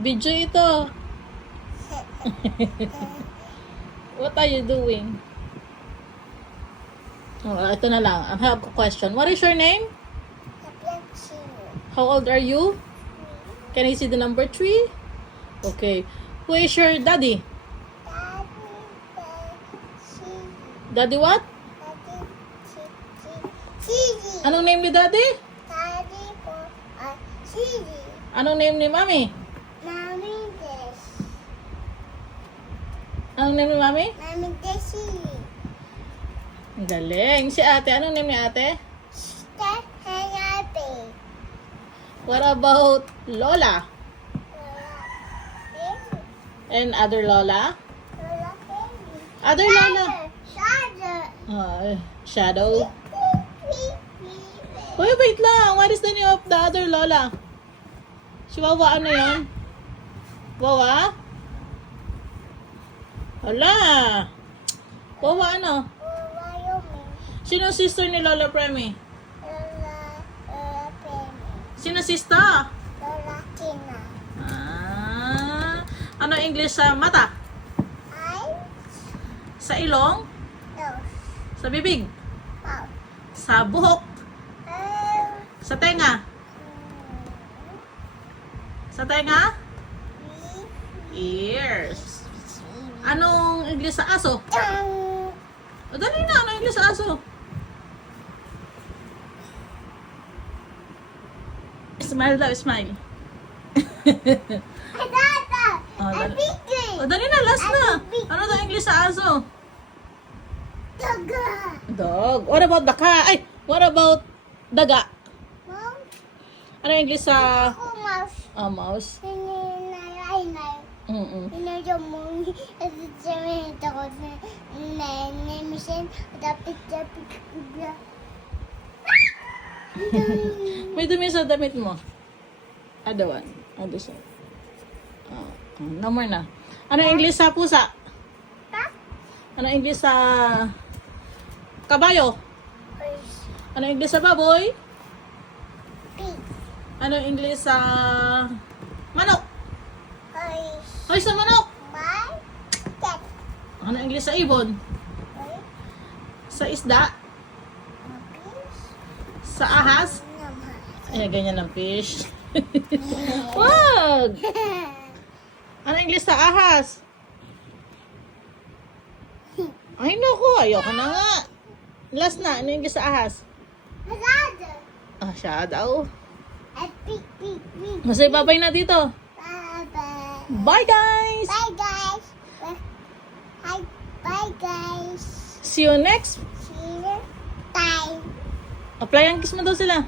Video ito. What are you doing? Oh, ito na lang. I have a question. What is your name? How old are you? Can I see the number 3? Okay. Who is your daddy? Daddy what? Anong name ni daddy? Anong name ni mami? Anong name ni mami? Ang galing. Si ate, anong name ni ate? What about Lola? And other Lola? Other Lola? Shadow? Wait, wait lang. What is the name of the other Lola? Si Wawa, ano yun? Wawa? Hala. Wawa, ano? Sino sister ni Lola Premi? Sino sister? Ah. Ano English sa mata? Sa ilong? Sa bibig? Sa buhok? Sa tenga? Sa tenga? Ears. Anong English sa aso? O, dali na. Anong English sa aso? Smile daw, smile. O, dali na. Last na. Ano daw English sa aso? Dog. What about the cat? Ay, what about daga? Ano English sa... mouse. May dumi sa damit mo. Other one. Other side. No more na. Ano English sa pusa? Ano English sa kabayo? Ano English sa baboy? Ano English sa manok? Hoy sa manok. Ano English sa ibon? Sa isda? Sa ahas? Ay, ganyan ang fish. Wag! Ano English sa ahas? Ay, naku. Ayoko na nga. Last na. Ano English sa ahas? Shadow. Masay babay na dito. Bye guys! Bye guys. See you next. See you time. Apply ang kiss mo daw sila.